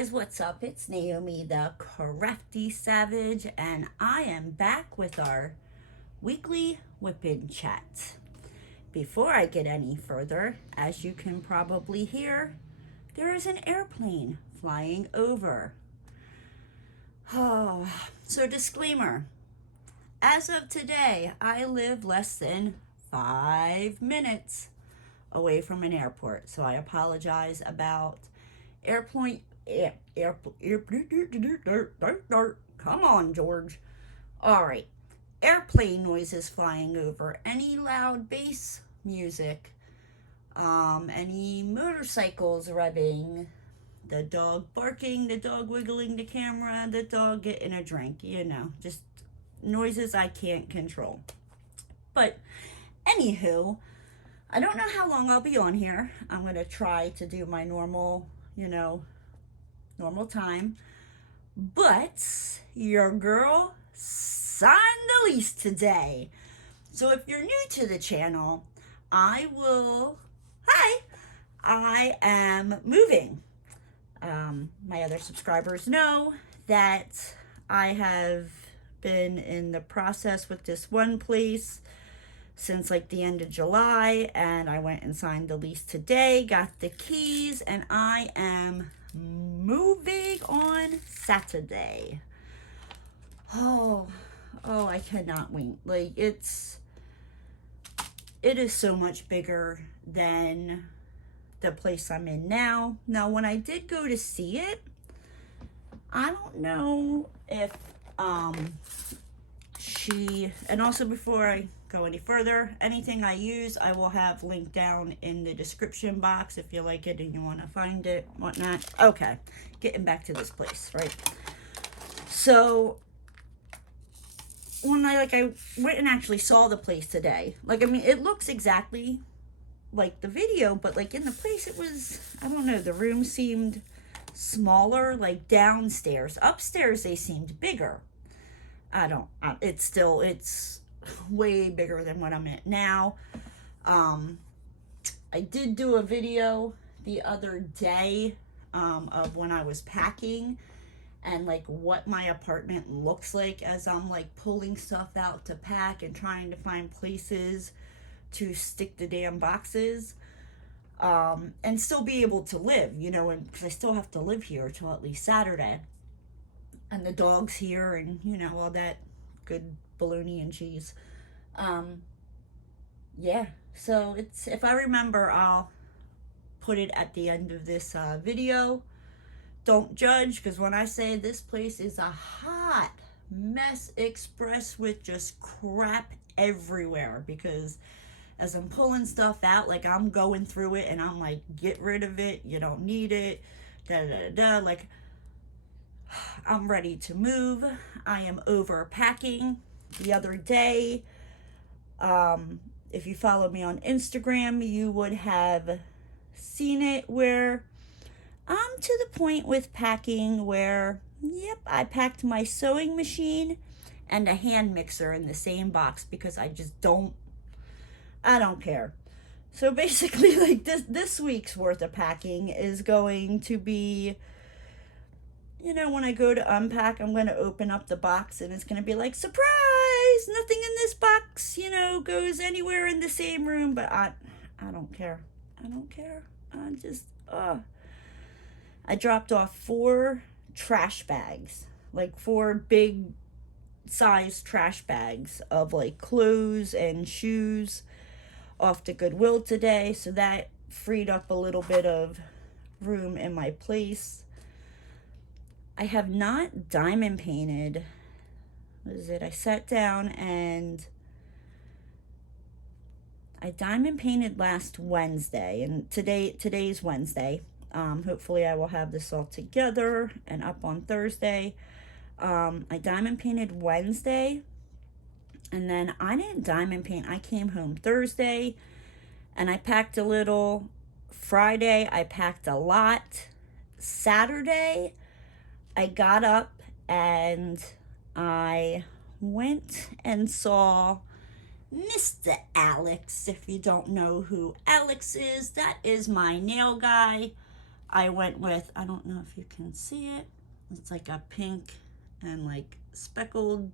guys, what's up? It's Naomi the Crafty Savage, and I am back with our weekly Wip Chat. Before I get any further, as you can probably hear, there is an airplane flying over. Oh, so disclaimer. As of today, I live less than 5 minutes away from an airport, so I apologize about come on, George. All right, airplane noises flying over, any loud bass music, any motorcycles revving, the dog barking, the dog wiggling the camera, the dog getting a drink, just noises I can't control. But anywho, I don't know how long I'll be on here. I'm going to try to do my normal time. But your girl signed the lease today. So if you're new to the channel, I am moving. My other subscribers know that I have been in the process with this one place since like the end of July, and I went and signed the lease today, got the keys, and I am moving on Saturday. Oh, I cannot wait. Like, it is so much bigger than the place I'm in now. Now, when I did go to see it, I don't know if and also before I go any further, anything I use I will have linked down in the description box if you like it and you want to find it, whatnot. Okay, getting back to this place, right? So when I went and actually saw the place today, it looks exactly like the video, but in the place it was, I don't know, the room seemed smaller, downstairs. Upstairs they seemed bigger. It's way bigger than what I'm at now. I did do a video the other day of when I was packing and what my apartment looks like as I'm pulling stuff out to pack and trying to find places to stick the damn boxes and still be able to live, and because I still have to live here till at least Saturday. And the dog's here and, all that good bologna and cheese. Yeah, so if I remember, I'll put it at the end of this video. Don't judge, because when I say this place is a hot mess express with just crap everywhere, because as I'm pulling stuff out, I'm going through it and I'm get rid of it, you don't need it, da-da-da-da, I'm ready to move. I am over packing. The other day, if you follow me on Instagram, you would have seen it where I'm to the point with packing where, yep, I packed my sewing machine and a hand mixer in the same box because I don't care. So basically, this week's worth of packing is going to be, when I go to unpack, I'm going to open up the box and it's going to be surprise, nothing in this box, goes anywhere in the same room. But I don't care. I dropped off 4 trash bags, 4 big size trash bags of clothes and shoes off to Goodwill today. So that freed up a little bit of room in my place. I have not diamond painted. What is it? I sat down and I diamond painted last Wednesday, and today's Wednesday. Hopefully I will have this all together and up on Thursday. I diamond painted Wednesday, and then I didn't diamond paint. I came home Thursday and I packed a little. Friday I packed a lot. Saturday I got up and I went and saw Mr. Alex. If you don't know who Alex is, that is my nail guy. I went with, I don't know if you can see it. It's like a pink and like speckled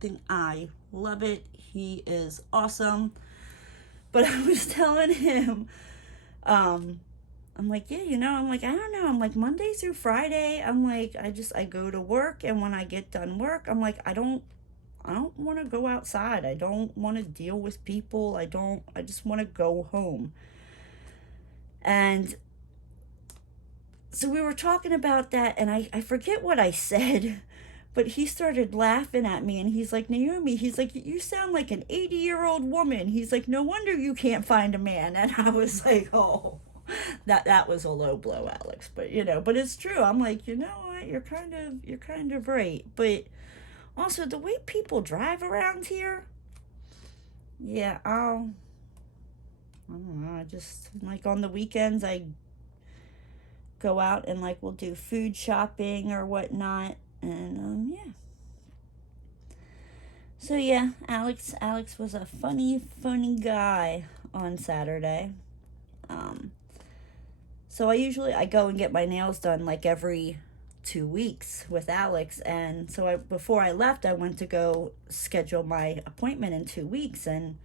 thing. I love it. He is awesome. But I was telling him, I'm like, yeah, I'm like, I don't know. I'm like, Monday through Friday, I'm like, I go to work, and when I get done work, I'm like, I don't want to go outside. I don't want to deal with people. I just want to go home. And so we were talking about that, and I forget what I said, but he started laughing at me, and he's like, Naomi, he's like, you sound like an 80-year-old woman. He's like, no wonder you can't find a man. And I was like, oh, that was a low blow, Alex. But but it's true. I'm like, you know what, you're kind of right. But also the way people drive around here, yeah, I don't know, I just, like, on the weekends I go out and, like, we'll do food shopping or whatnot. And yeah, so yeah, Alex was a funny guy on Saturday. So I go and get my nails done like every 2 weeks with Alex. And so before I left, I went to go schedule my appointment in 2 weeks, and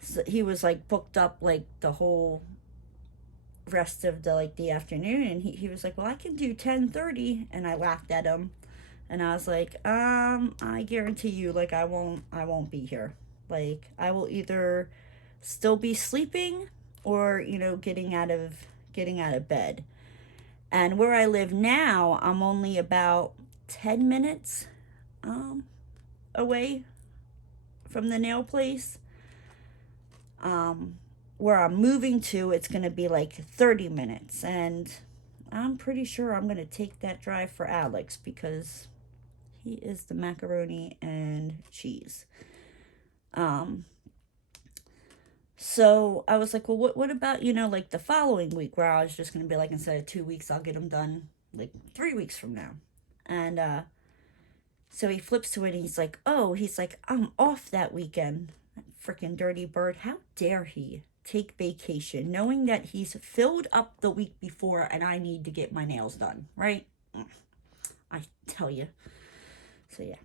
so he was like booked up like the whole rest of the afternoon, and he was like, well, I can do 10:30. And I laughed at him, and I was like, I guarantee you, like, I won't be here. Like, I will either still be sleeping or getting out of bed. And where I live now, I'm only about 10 minutes away from the nail place. Where I'm moving to, it's going to be like 30 minutes. And I'm pretty sure I'm going to take that drive for Alex, because he is the macaroni and cheese. So I was like, well, what about, like the following week, where I was just going to be like, instead of 2 weeks, I'll get them done like 3 weeks from now. And so he flips to it, and he's like, I'm off that weekend. That freaking dirty bird. How dare he take vacation knowing that he's filled up the week before and I need to get my nails done, right? I tell you. So yeah.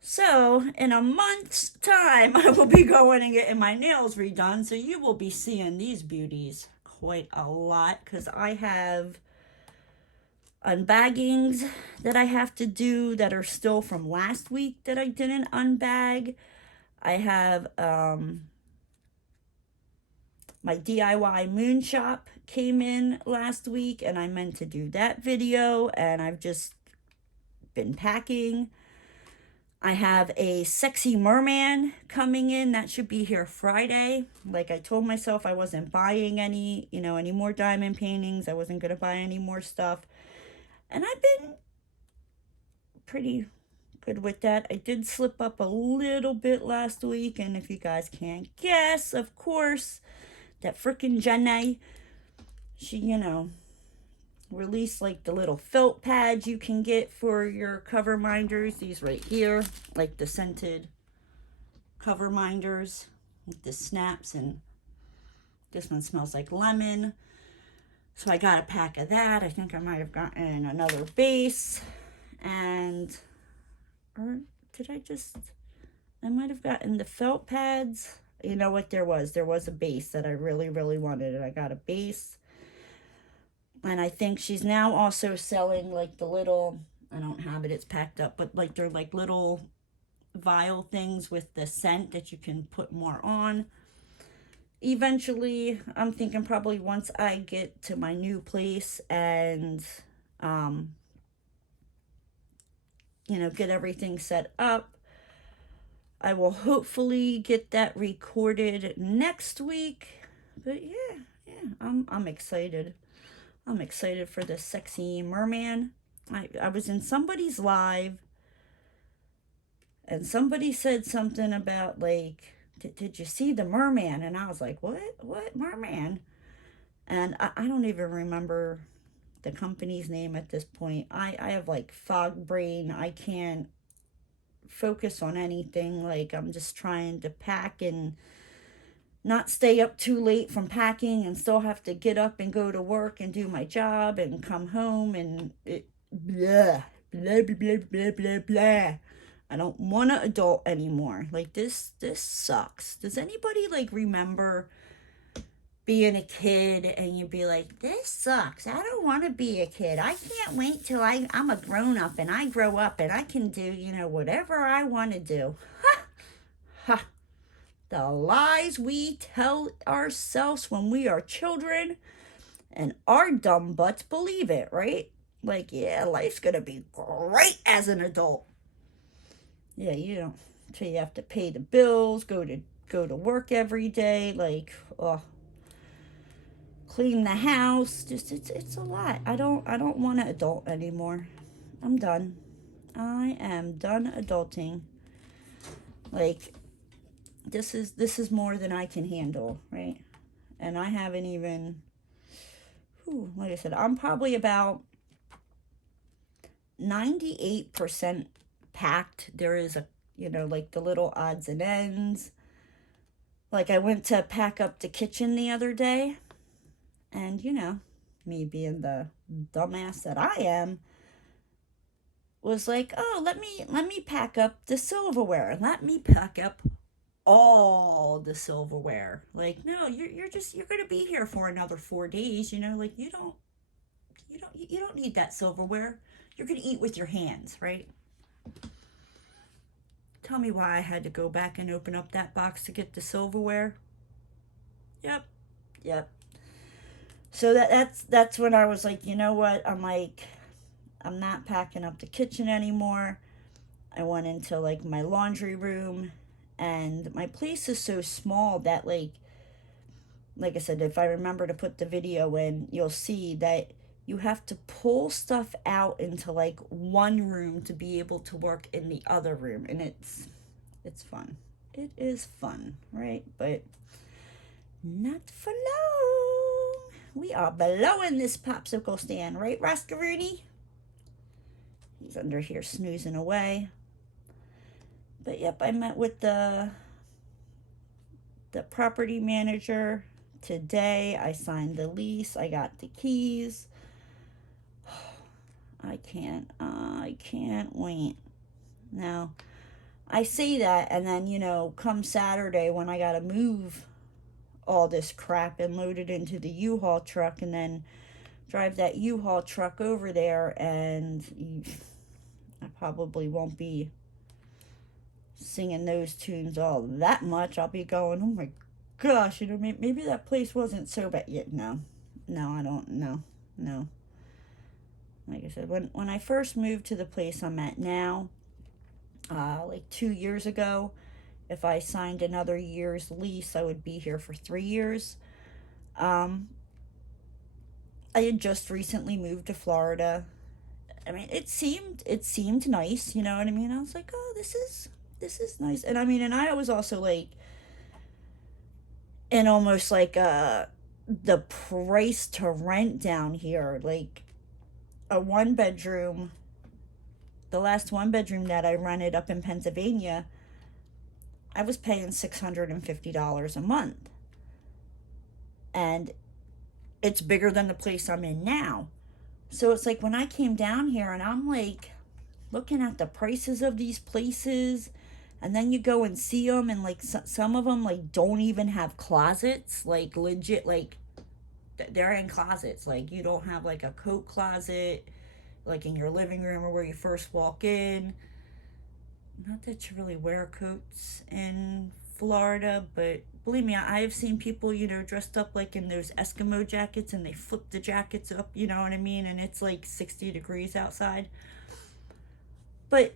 So, in a month's time, I will be going and getting my nails redone. So, you will be seeing these beauties quite a lot, because I have unbaggings that I have to do that are still from last week that I didn't unbag. I have my DIY moon shop came in last week, and I meant to do that video, and I've just been packing. I have a sexy merman coming in. That should be here Friday. Like, I told myself I wasn't buying any more diamond paintings. I wasn't going to buy any more stuff. And I've been pretty good with that. I did slip up a little bit last week. And if you guys can't guess, of course, that frickin' Jenny, she, release like the little felt pads you can get for your cover minders. These right here, like the scented cover minders with the snaps, and this one smells like lemon. So I got a pack of that. I think I might have gotten another base, or did I might have gotten the felt pads. You know what, there was a base that I really wanted, and I got a base. And I think she's now also selling like the little, I don't have it, it's packed up, but like they're like little vial things with the scent that you can put more on. Eventually, I'm thinking probably once I get to my new place and, get everything set up, I will hopefully get that recorded next week. But yeah, I'm excited. I'm excited for this sexy merman. I was in somebody's live, and somebody said something about, like, did you see the merman? And I was like, what merman? And I don't even remember the company's name at this point. I have, like, fog brain. I can't focus on anything. Like, I'm just trying to pack and not stay up too late from packing and still have to get up and go to work and do my job and come home and blah, blah, blah, blah, blah, blah, blah. I don't want to adult anymore. Like this sucks. Does anybody like remember being a kid and you'd be like, this sucks. I don't want to be a kid. I can't wait till I'm a grown up and I grow up and I can do, whatever I want to do. Ha! Ha! The lies we tell ourselves when we are children, and our dumb butts believe it, right? Like, yeah, life's gonna be great as an adult. Yeah, so you have to pay the bills, go to work every day, like, oh, clean the house. Just it's a lot. I don't want to adult anymore. I'm done. I am done adulting. Like, this is more than I can handle, right? And I haven't even, like I said, I'm probably about 98% packed. There is like the little odds and ends. Like, I went to pack up the kitchen the other day, and me being the dumbass that I am, was like, oh, let me pack up the silverware. Let me pack up all the silverware. Like, no, you're gonna be here for another 4 days, like you don't need that silverware. You're gonna eat with your hands, right? Tell me why I had to go back and open up that box to get the silverware. Yep. So that's when I was like, you know what? I'm like, I'm not packing up the kitchen anymore. I went into like my laundry room. And my place is so small that, like I said, if I remember to put the video in, you'll see that you have to pull stuff out into, like, one room to be able to work in the other room. And it's fun. It is fun, right? But not for long. We are blowing this popsicle stand, right, Roscaroonie? He's under here snoozing away. But yep, I met with the property manager today. I signed the lease. I got the keys. I can't wait. Now, I say that, and then, come Saturday when I gotta move all this crap and load it into the U-Haul truck and then drive that U-Haul truck over there, and I probably won't be singing those tunes all that much. I'll be going, oh my gosh, maybe that place wasn't so bad yet. No, I don't know. No. Like I said, when I first moved to the place I'm at now, like 2 years ago, if I signed another year's lease, I would be here for 3 years. I had just recently moved to Florida. I mean, it seemed nice, you know what I mean? I was like, oh, this is nice. And and I was also like, in almost like the price to rent down here, like a 1-bedroom, the last 1-bedroom that I rented up in Pennsylvania, I was paying $650 a month. And it's bigger than the place I'm in now. So it's like when I came down here and I'm like looking at the prices of these places, and then you go and see them, and like some of them like don't even have closets, like legit, like they're in closets. Like you don't have like a coat closet like in your living room or where you first walk in. Not that you really wear coats in Florida, but believe me, I have seen people, dressed up like in those Eskimo jackets, and they flip the jackets up, you know what I mean? And it's like 60 degrees outside. But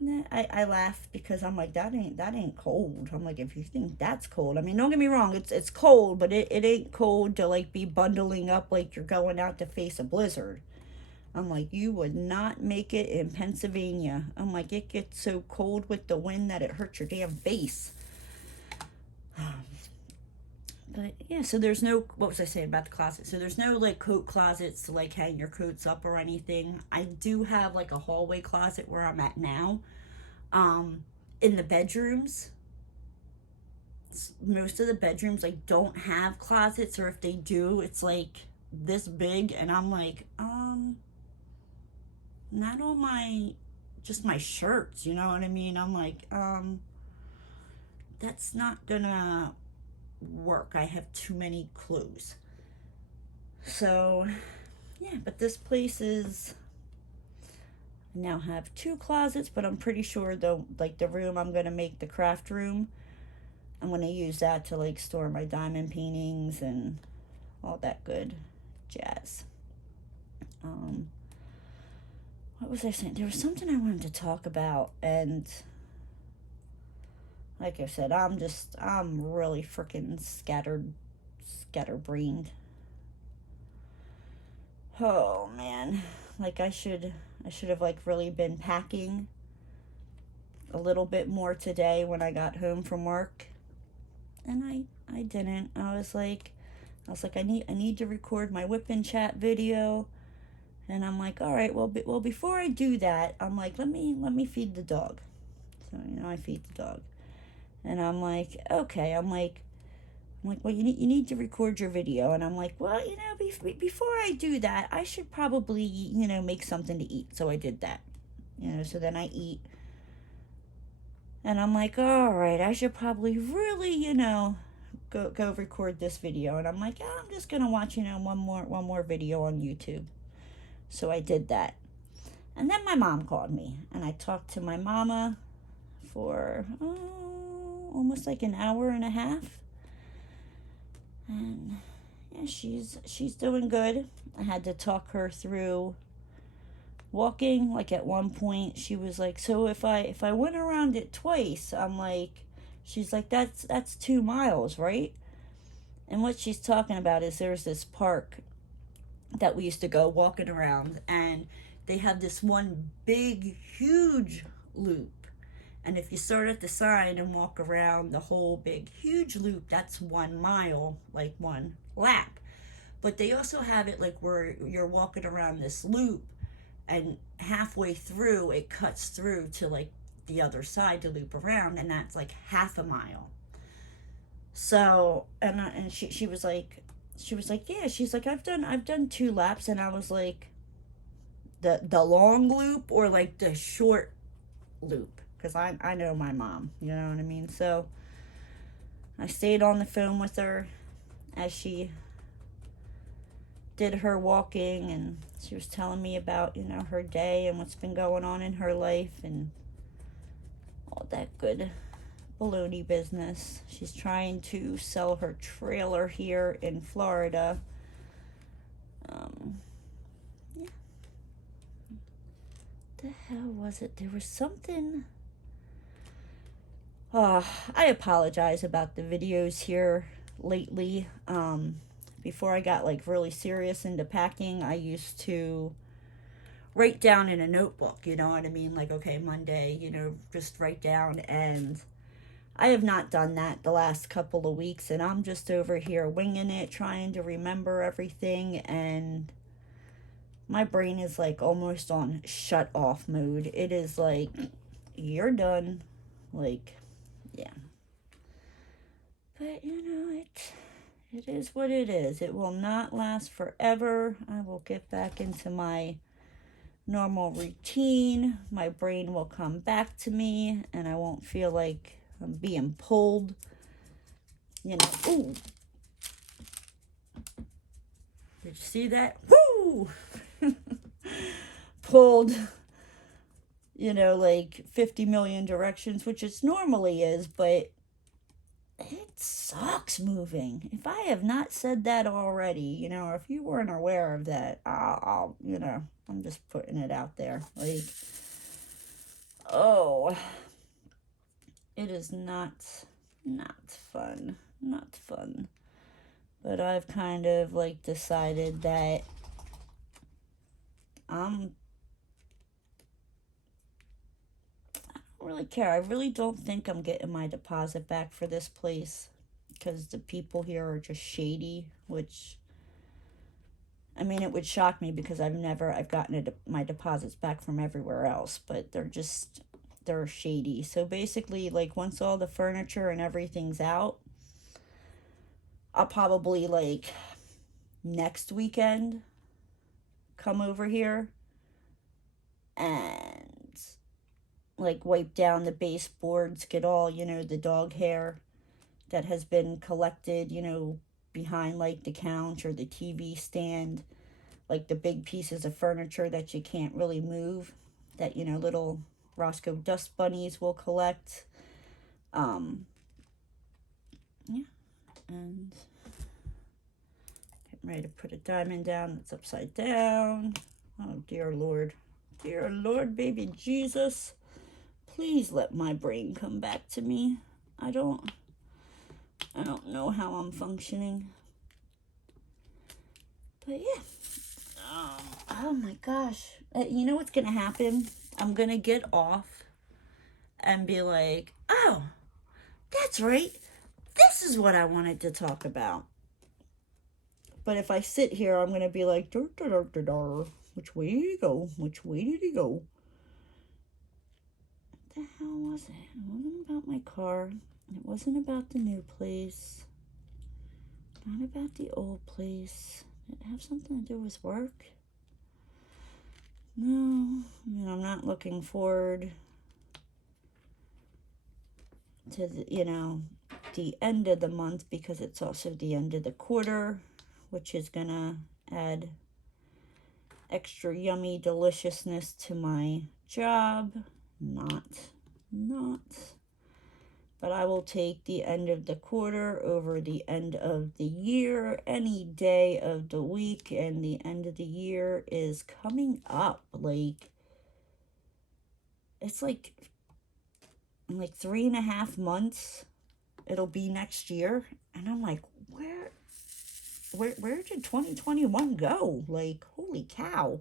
yeah, I laugh because I'm like, that ain't cold. I'm like, if you think that's cold, don't get me wrong, it's cold, but it ain't cold to like be bundling up like you're going out to face a blizzard. I'm like, you would not make it in Pennsylvania. I'm like, it gets so cold with the wind that it hurts your damn face. But yeah, so there's no, what was I saying about the closet? So there's no like coat closets to like hang your coats up or anything. I do have like a hallway closet where I'm at now, in the bedrooms. most of the bedrooms like don't have closets, or if they do, it's like this big, and I'm like, not on my, just my shirts, you know what I mean? I'm like, that's not gonna work. I have too many clothes. So yeah, but this place is, I now have 2 closets, but I'm pretty sure the room I'm gonna make the craft room, I'm gonna use that to like store my diamond paintings and all that good jazz. What was I saying? There was something I wanted to talk about, and like I said, I'm really freaking scatterbrained. Oh man, like I should have like really been packing a little bit more today when I got home from work, and I didn't. I was like I need to record my Whip and Chat video. And I'm like, all right, well, before I do that, I'm like, let me feed the dog. So, you know, I feed the dog. And I'm like, okay, well, you need to record your video. And I'm like, well, you know, before I do that, I should probably, you know, make something to eat. So I did that. You know, so then I eat. And I'm like, all right, I should probably really, you know, go record this video. And I'm like, oh, I'm just gonna watch, you know, one more video on YouTube. So I did that. And then my mom called me, and I talked to my mama for almost like an hour and a half. And yeah, she's doing good. I had to talk her through walking. Like at one point she was like, so if I went around it twice, I'm like, she's like, that's 2 miles, right? And what she's talking about is there's this park that we used to go walking around, and they have this one big huge loop, and if you start at the side and walk around the whole big huge loop, that's 1 mile, like 1 lap. But they also have it like where you're walking around this loop, and halfway through it cuts through to like the other side to loop around, and that's like half a mile. So and she was like, yeah, she's like, I've done 2 laps. And I was like, the long loop or like the short loop, because I know my mom, you know what I mean? So I stayed on the phone with her as she did her walking, and she was telling me about, you know, her day and what's been going on in her life and all that good baloney business. She's trying to sell her trailer here in Florida. Yeah. The hell was it? There was something. I apologize about the videos here lately. Before I got like really serious into packing, I used to write down in a notebook, you know what I mean? Like, okay, Monday, you know, just write down. And I have not done that the last couple of weeks, and I'm just over here winging it, trying to remember everything, and my brain is like almost on shut off mode. It is like, you're done. Like, yeah. But, you know, it is what it is. It will not last forever. I will get back into my normal routine. My brain will come back to me, and I won't feel like I'm being pulled, you know. Ooh. Did you see that? Woo! Pulled, you know, like 50 million directions, which it normally is, but it sucks moving. If I have not said that already, you know, or if you weren't aware of that, I'll you know, I'm just putting it out there. Like, oh, it is not fun. Not fun. But I've kind of like decided that I don't really care. I really don't think I'm getting my deposit back for this place, because the people here are just shady, which, I mean, it would shock me because I've gotten my deposits back from everywhere else, but they're shady. So basically, like, once all the furniture and everything's out, I'll probably, like, next weekend come over here and, like, wipe down the baseboards, get all, you know, the dog hair that has been collected, you know, behind, like, the couch or the TV stand, like the big pieces of furniture that you can't really move, that, you know, little Roscoe dust bunnies will collect. Yeah, and getting ready to put a diamond down that's upside down. Oh, dear Lord. Dear Lord, baby Jesus. Please let my brain come back to me. I don't know how I'm functioning. But yeah. Oh my gosh. You know what's going to happen? I'm going to get off and be like, oh, that's right. This is what I wanted to talk about. But if I sit here, I'm going to be like, dur, dur, dur, dur, dur. Which way did he go? Which way did he go? What the hell was it? It wasn't about my car. It wasn't about the new place. Not about the old place. Did it have something to do with work? No. I mean, I'm not looking forward to, you know, the end of the month, because it's also the end of the quarter, which is gonna add extra yummy deliciousness to my job. Not. But I will take the end of the quarter over the end of the year any day of the week, and the end of the year is coming up. Like, it's like in like 3.5 months it'll be next year, and I'm like, where did 2021 go? Like, holy cow.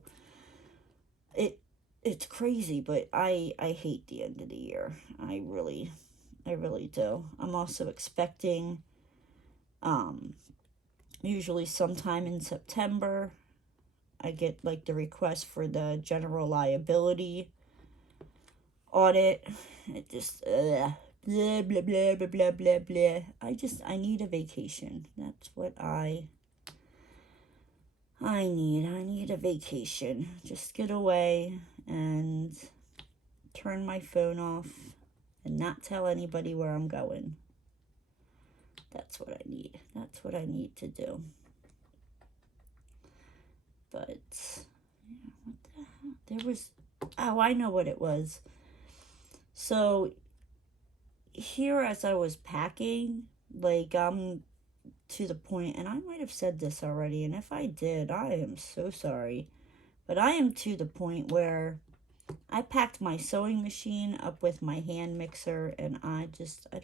It's crazy, but I hate the end of the year. I really do. I'm also expecting usually sometime in September I get like the request for the general liability audit. It just blah blah blah blah blah blah blah. I need a vacation. That's what I need. I need a vacation. Just get away and turn my phone off and not tell anybody where I'm going. That's what I need. That's what I need to do. But yeah, what the hell? There was, oh, I know what it was. So here, as I was packing, like, I'm to the point, and I might have said this already, and if I did, I am so sorry, but I am to the point where I packed my sewing machine up with my hand mixer, and I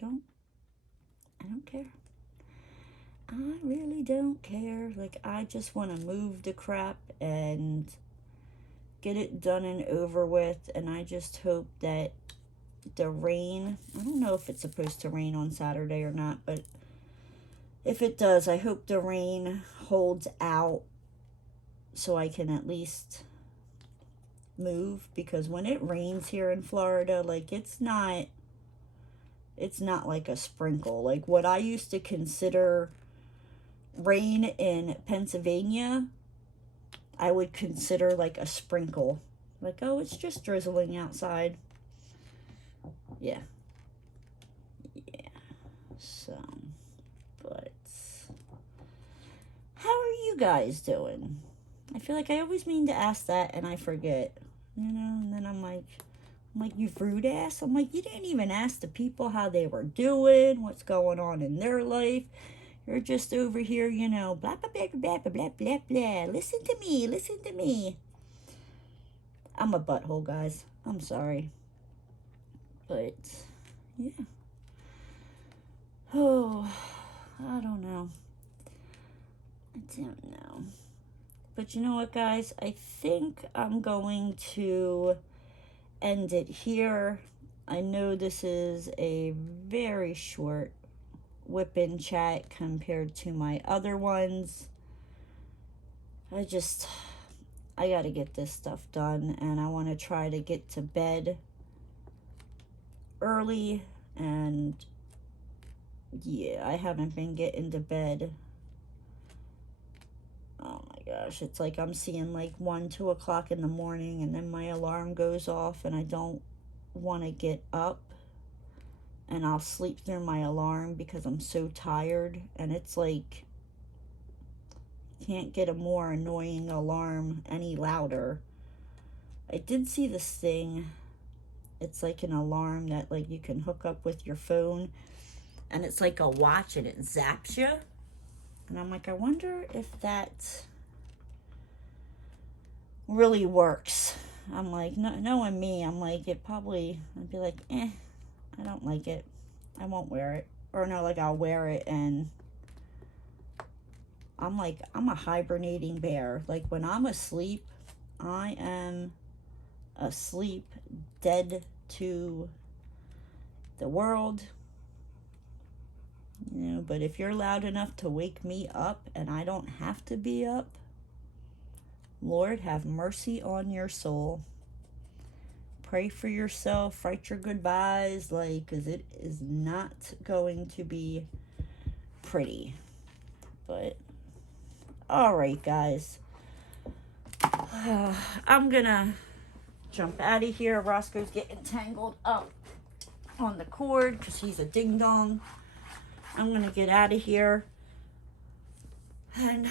don't care. I really don't care. Like, I just want to move the crap and get it done and over with, and I just hope that the rain, I don't know if it's supposed to rain on Saturday or not, but if it does, I hope the rain holds out so I can at least move, because when it rains here in Florida, like, it's not like a sprinkle. Like, what I used to consider rain in Pennsylvania, I would consider like a sprinkle. Like, oh, it's just drizzling outside. Yeah. So, but how are you guys doing? I feel like I always mean to ask that and I forget, you know, and then I'm like, you rude ass. I'm like, you didn't even ask the people how they were doing, what's going on in their life. You're just over here, you know, blah, blah, blah, blah, blah, blah, blah, blah. Listen to me. I'm a butthole, guys. I'm sorry. But, yeah. Oh, I don't know. But you know what, guys? I think I'm going to end it here. I know this is a very short whip-in chat compared to my other ones. I gotta get this stuff done, and I want to try to get to bed early and yeah, I haven't been getting to bed. Oh my gosh, it's like I'm seeing like 1, 2 o'clock in the morning, and then my alarm goes off and I don't want to get up, and I'll sleep through my alarm because I'm so tired. And it's like, can't get a more annoying alarm any louder. I did see this thing. It's like an alarm that like you can hook up with your phone, and it's like a watch and it zaps you. And I'm like, I wonder if that really works. I'm like, knowing me, I'm like, it probably, I'd be like, I don't like it. I won't wear it. Or no, like I'll wear it and I'm like, I'm a hibernating bear. Like when I'm asleep, I am asleep, dead to the world. You know, but if you're loud enough to wake me up and I don't have to be up, Lord, have mercy on your soul. Pray for yourself, write your goodbyes, like, because it is not going to be pretty. But, all right, guys. I'm going to jump out of here. Roscoe's getting tangled up on the cord because he's a ding-dong. I'm going to get out of here. And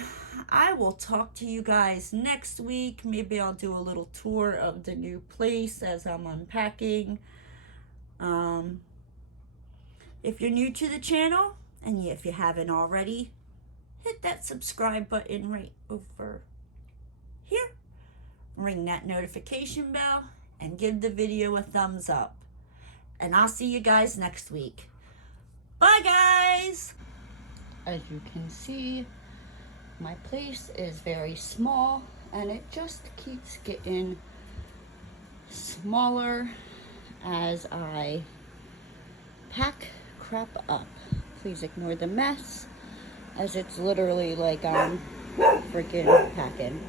I will talk to you guys next week. Maybe I'll do a little tour of the new place as I'm unpacking. If you're new to the channel, and if you haven't already, hit that subscribe button right over here. Ring that notification bell and give the video a thumbs up. And I'll see you guys next week. Bye, guys! As you can see, my place is very small, and it just keeps getting smaller as I pack crap up. Please ignore the mess, as it's literally like I'm freaking packing.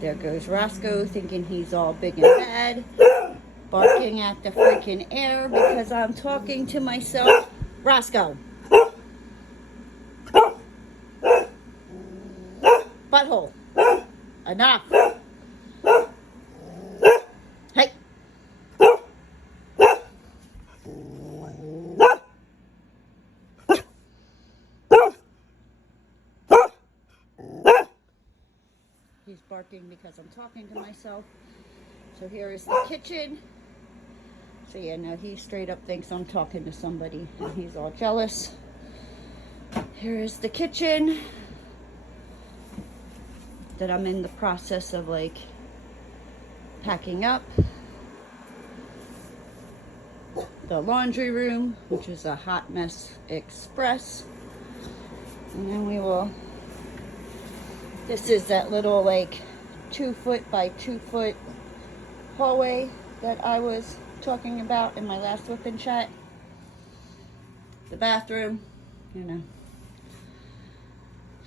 There goes Roscoe thinking he's all big and bad, barking at the freaking air because I'm talking to myself. Roscoe! Butthole. Enough. Hey. He's barking because I'm talking to myself. So here is the kitchen. So yeah, now he straight up thinks I'm talking to somebody and he's all jealous. Here is the kitchen that I'm in the process of like packing up. The laundry room, which is a hot mess express. And then we will, this is that little like 2 foot by 2 foot hallway that I was talking about in my last Whip Chat. The bathroom, you know.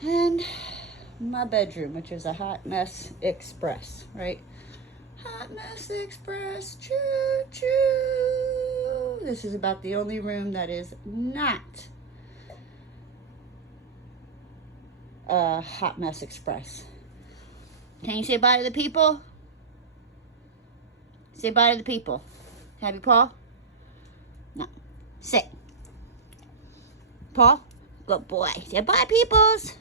And my bedroom, which is a hot mess express, right? Hot mess express, choo choo. This is about the only room that is not a hot mess express. Can you say bye to the people? Say bye to the people. Have you, Paul? No. Sit. Paul? Good boy. Say bye, peoples.